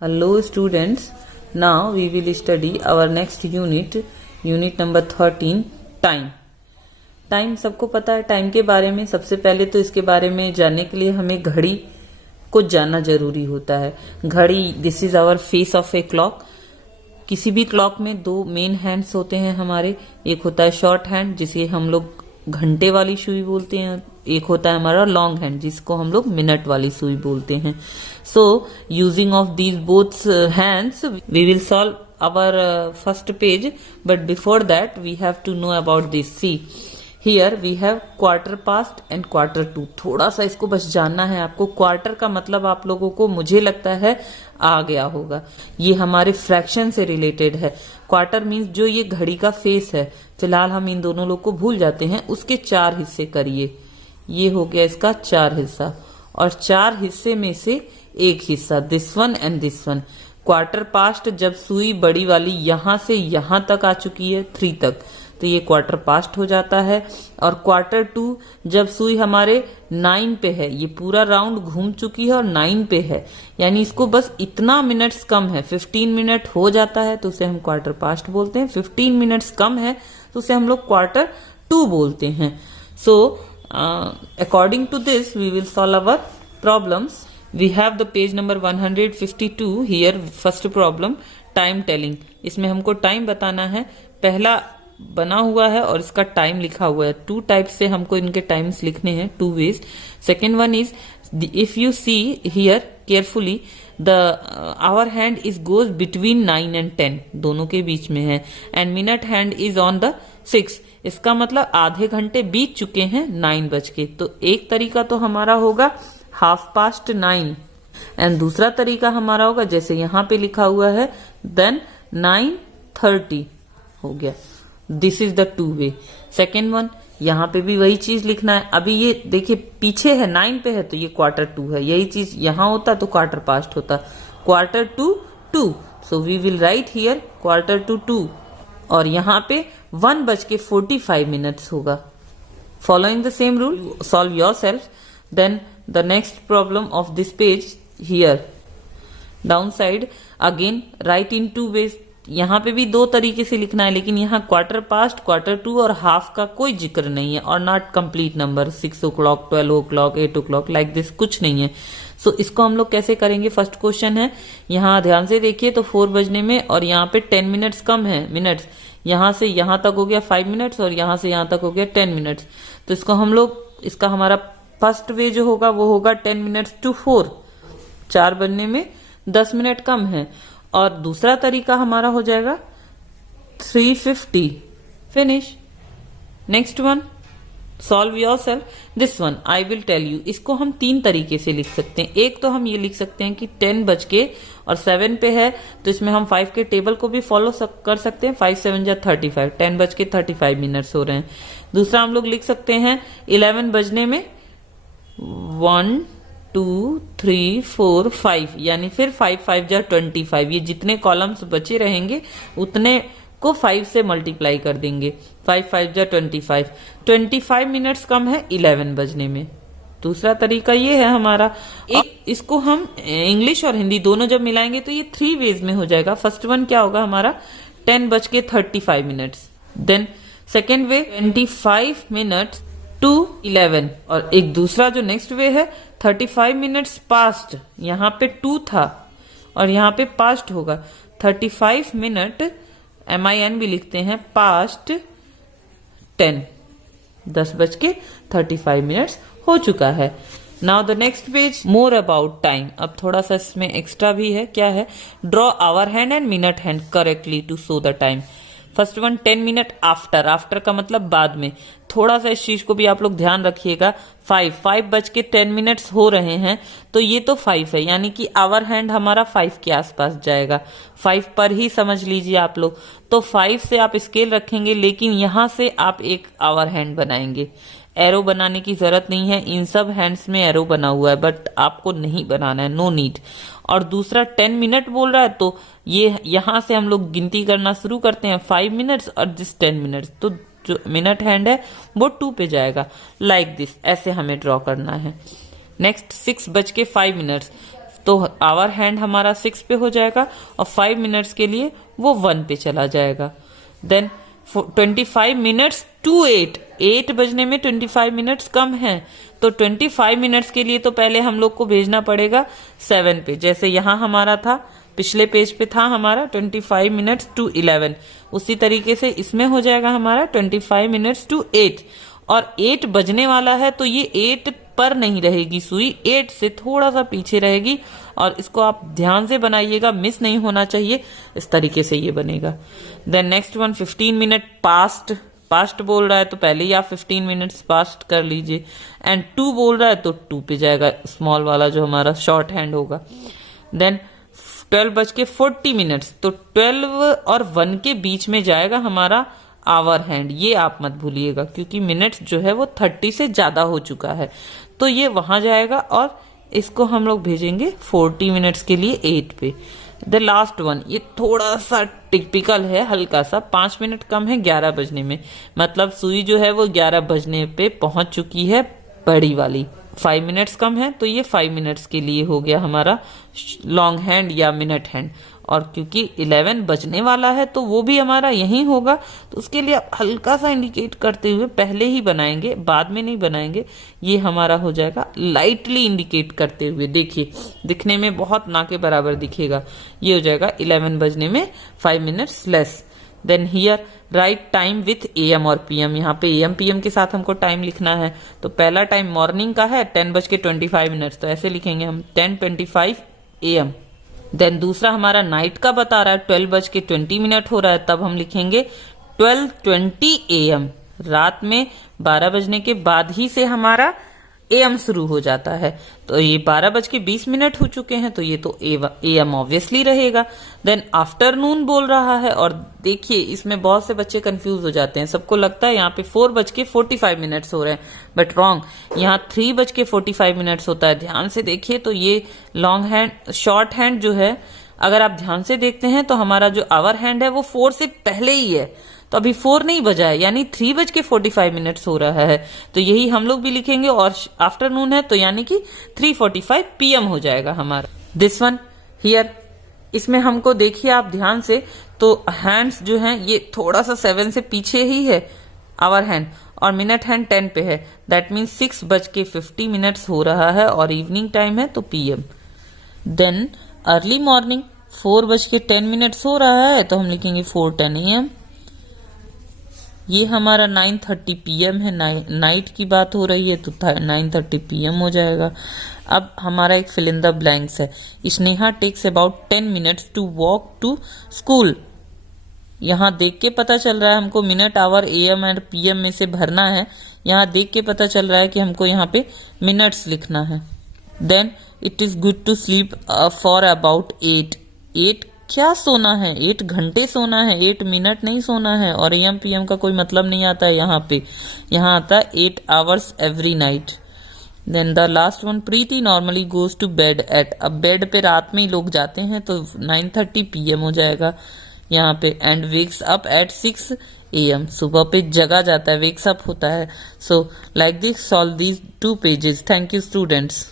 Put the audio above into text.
Hello students, now we will study our next unit, unit number 13, time. Time सबको पता है time के बारे में। सबसे पहले तो इसके बारे में जानने के लिए हमें घड़ी को जानना जरूरी होता है। घड़ी, this is our face of a clock. किसी भी क्लॉक में दो मेन हैंड्स होते हैं हमारे। एक होता है शॉर्ट हैंड जिसे हम लोग घंटे वाली सुई बोलते हैं, एक होता है हमारा लॉन्ग हैंड जिसको हम लोग मिनट वाली सुई बोलते हैं। So using of these both hands we will solve our first page, but before that we have to know about this. See, here we have quarter past and quarter to. थोड़ा सा इसको बस जानना है आपको। क्वार्टर का मतलब आप लोगों को मुझे लगता है आ गया होगा, ये हमारे फ्रैक्शन से रिलेटेड है। क्वार्टर मीन्स जो ये घड़ी का फेस है, फिलहाल हम इन दोनों लोग को भूल जाते हैं, उसके चार हिस्से करिए। ये हो गया इसका चार हिस्सा, और चार हिस्से में से एक हिस्सा this one and this one. Quarter past जब सुई बड़ी वाली यहां से यहां तक आ चुकी है 3 तक, तो ये क्वार्टर पास्ट हो जाता है। और क्वार्टर टू जब सुई हमारे 9 पे है, ये पूरा राउंड घूम चुकी है और 9 पे है, यानी इसको बस इतना मिनट्स कम है, 15 मिनट हो जाता है तो उसे हम क्वार्टर पास्ट बोलते हैं। 15 मिनट्स कम है तो उसे हम लोग क्वार्टर टू बोलते हैं। So according to this we will solve our problems. We have the page number 152 here. First problem, time telling. इसमें हमको टाइम बताना है। पहला बना हुआ है और इसका टाइम लिखा हुआ है। 2 टाइप से हमको इनके टाइम्स लिखने हैं, 2 ways. Second one is, if you see here carefully, the our hand is goes between 9 and 10, दोनों के बीच में है, and minute hand is on the 6. इसका मतलब आधे घंटे बीत चुके हैं 9 बज के। तो एक तरीका तो हमारा होगा 9:30 एंड दूसरा तरीका हमारा होगा जैसे यहां पे लिखा हुआ है देन 9:30 हो गया। This is the 2 way. Second one, यहां पे भी वही चीज लिखना है। अभी ये देखिए पीछे है 9 पे है तो ये क्वार्टर टू है, यही चीज यहां होता तो क्वार्टर पास्ट होता, quarter to 2। So we will write here quarter to 2, और यहां पे 1:45 होगा। Following the same rule, solve yourself. Then the next problem of this page here, downside again write in 2 ways. यहाँ पे भी 2 तरीके से लिखना है, लेकिन यहाँ क्वार्टर पास्ट, क्वार्टर टू और हाफ का कोई जिक्र नहीं है, और not complete number 6 o'clock, 12 o'clock, 8 o'clock like this कुछ नहीं है। सो इसको हम लोग कैसे करेंगे? फर्स्ट क्वेश्चन है, यहाँ ध्यान से देखिए तो 4 बजने में और यहाँ पे 10 मिनट्स कम है। मिनट्स यहाँ से यहाँ तक हो गया 5 मिनट्स और यहाँ से यहाँ तक हो गया 10 मिनट्स। तो इसको हम लोग, इसका हमारा फर्स्ट वे जो होगा वो होगा 10 मिनट्स टू 4, 4 बनने में 10 मिनट कम है। और दूसरा तरीका हमारा हो जाएगा 3:50। Finish. Next one, solve yourself. This one I will tell you. इसको हम 3 तरीके से लिख सकते हैं। एक तो हम ये लिख सकते हैं कि 10 बज के और 7 पे है तो इसमें हम 5 के टेबल को भी फॉलो कर सकते हैं। 5 7 जा 35, 10 बज के 35 मिनट्स हो रहे हैं। दूसरा हम लोग लिख सकते हैं 11 बजने में 1 2 3 4 5, यानी फिर 5 5 जा 25। ये जितने कॉलम्स बचे रहेंगे उतने को 5 से मल्टीप्लाई कर देंगे। 5 5 जा 25, 25 मिनट्स कम है 11 बजने में। दूसरा तरीका ये है हमारा। एक इसको हम इंग्लिश और हिंदी दोनों जब मिलाएंगे तो ये 3 वेज में हो जाएगा। फर्स्ट वन क्या होगा हमारा 10 बज के 35 minutes. Then second way 25 minutes to 11, और एक दूसरा जो नेक्स्ट वे है 35 मिनट्स पास्ट। यहाँ पे 2 था और यहाँ पे पास्ट होगा 35 मिनट, MIN भी लिखते हैं, पास्ट 10, 10 बज के 35 मिनट्स हो चुका है। Now the next page, more about time. अब थोड़ा सा इसमें एक्स्ट्रा भी है। क्या है? Draw hour hand and minute hand correctly to show the time. First one 10 minute after, after का मतलब बाद में। थोड़ा सा इस चीज को भी आप लोग ध्यान रखिएगा। 5 बज के 10 मिनट्स हो रहे हैं तो ये तो 5 है, यानी कि आवर हैंड हमारा 5 के आसपास जाएगा। 5 पर ही समझ लीजिए आप लोग। तो 5 से आप स्केल रखेंगे, लेकिन यहां से आप एक आवर हैंड बनाएंगे। एरो बनाने की जरूरत नहीं है, इन सब हैंड्स में एरो बना हुआ है, बट आपको नहीं बनाना है, नो नीड। और दूसरा 10 मिनट बोल रहा है तो ये यहां से हम लोग गिनती करना शुरू करते हैं 5 मिनट्स और दिस 10 मिनट्स, तो जो मिनट हैंड है वो 2 पे जाएगा। लाइक दिस, ऐसे हमें ड्रॉ करना है। नेक्स्ट 6 बज के 5 मिनट्स। तो आवर हैंड हमारा 6 पे हो जाएगा और 5 मिनट्स के लिए वो 1 पे चला जाएगा। देन 25 मिनट्स टू 8 बजने में 25 मिनट्स कम है, तो 25 मिनट्स के लिए तो पहले हम लोग को भेजना पड़ेगा 7 पे। जैसे यहां हमारा था, पिछले पेज पे था हमारा 25 मिनट्स टू 11, उसी तरीके से इसमें हो जाएगा हमारा 25 मिनट्स टू 8। और 8 बजने वाला है तो ये 8 पर नहीं रहेगी सुई, 8 से थोड़ा सा पीछे रहेगी। और इसको आप ध्यान से बनाइएगा, मिस नहीं होना चाहिए, इस तरीके से ये बनेगा। Then next one 15 minute past बोल रहा है तो पहले ही आप 15 मिनट्स पास्ट कर लीजिए। एंड 2 बोल रहा है तो 2 पे जाएगा स्मॉल वाला जो हमारा शॉर्ट हैंड होगा। देन 12:40 मिनट्स, तो 12 और 1 के बीच में जाएगा हमारा आवर हैंड, ये आप मत भूलिएगा क्योंकि मिनट्स जो है वो 30 से ज्यादा हो चुका है, तो ये वहां जाएगा और इसको हम लोग भेजेंगे 40 मिनट्स के लिए 8 पे। द लास्ट वन, ये थोड़ा सा टिपिकल है, हल्का सा 5 मिनट कम है 11 बजने में, मतलब सुई जो है वो 11 बजने पे पहुंच चुकी है बड़ी वाली। 5 मिनट्स कम है तो ये 5 मिनट्स के लिए हो गया हमारा लॉन्ग हैंड या मिनट हैंड। और क्योंकि 11 बजने वाला है तो वो भी हमारा यही होगा, तो उसके लिए आप हल्का सा इंडिकेट करते हुए पहले ही बनाएंगे, बाद में नहीं बनाएंगे। ये हमारा हो जाएगा लाइटली इंडिकेट करते हुए, देखिए दिखने में बहुत ना के बराबर दिखेगा। ये हो जाएगा 11 बजने में 5 minutes less. Then here write time with AM और PM, यहाँ पे AM PM के साथ हमको टाइम लिखना है। तो पहला टाइम मॉर्निंग का है 10:25 मिनट्स, तो ऐसे लिखेंगे हम 10:25 AM। देन दूसरा हमारा नाइट का बता रहा है 12:20 मिनट हो रहा है, तब हम लिखेंगे 12:20 AM। रात में 12 बजने के बाद ही से हमारा AM शुरू हो जाता है, तो ये 12:20 मिनट हो चुके हैं, तो ये तो AM ऑब्वियसली रहेगा। देन आफ्टरनून बोल रहा है, और देखिए इसमें बहुत से बच्चे कंफ्यूज हो जाते हैं, सबको लगता है यहाँ पे 4:45 मिनट्स हो रहे हैं, बट रॉन्ग, यहाँ 3:45 मिनट्स होता है। ध्यान से देखिए तो ये लॉन्ग हैंड शॉर्ट हैंड जो है, अगर आप ध्यान से देखते हैं तो हमारा जो आवर हैंड है वो 4 से पहले ही है, तो अभी 4 नहीं बजा है, यानी 3:45 मिनट्स हो रहा है, तो यही हम लोग भी लिखेंगे। और आफ्टरनून है तो यानी कि 3:45 PM हो जाएगा हमारा। दिस वन हियर, इसमें हमको देखिए आप ध्यान से तो हैंड्स जो हैं ये थोड़ा सा 7 से पीछे ही है आवर हैंड, और मिनट हैंड 10 पे है, दैट मीन्स 6:50 मिनट्स हो रहा है, और इवनिंग टाइम है तो PM। Then early morning 4:10 minutes हो रहा है, तो हम लिखेंगे 4:10 AM। ये हमारा 9:30 PM है, नाइट की बात हो रही है तो 9:30 PM हो जाएगा। अब हमारा एक फिल इन द ब्लैंक्स है, Sneha takes about 10 minutes to walk to school. यहाँ देख के पता चल रहा है हमको minute hour AM and PM में से भरना है, यहाँ देख के पता चल रहा है कि हमको यहाँ पे मिनट्स लिखना है। Then it is good to sleep for about 8 क्या सोना है, 8 घंटे सोना है, 8 मिनट नहीं सोना है। और AM PM का कोई मतलब नहीं आता है यहाँ पे, यहाँ आता है 8 hours every night. Then the last one, Preeti normally goes to bed at, अब बेड पे रात में ही लोग जाते हैं तो 9:30 PM हो जाएगा यहाँ पे। And wakes up at 6 AM, सुबह पे जगा जाता है, वेक्स अप होता है। So like this solve these 2 pages. Thank you students.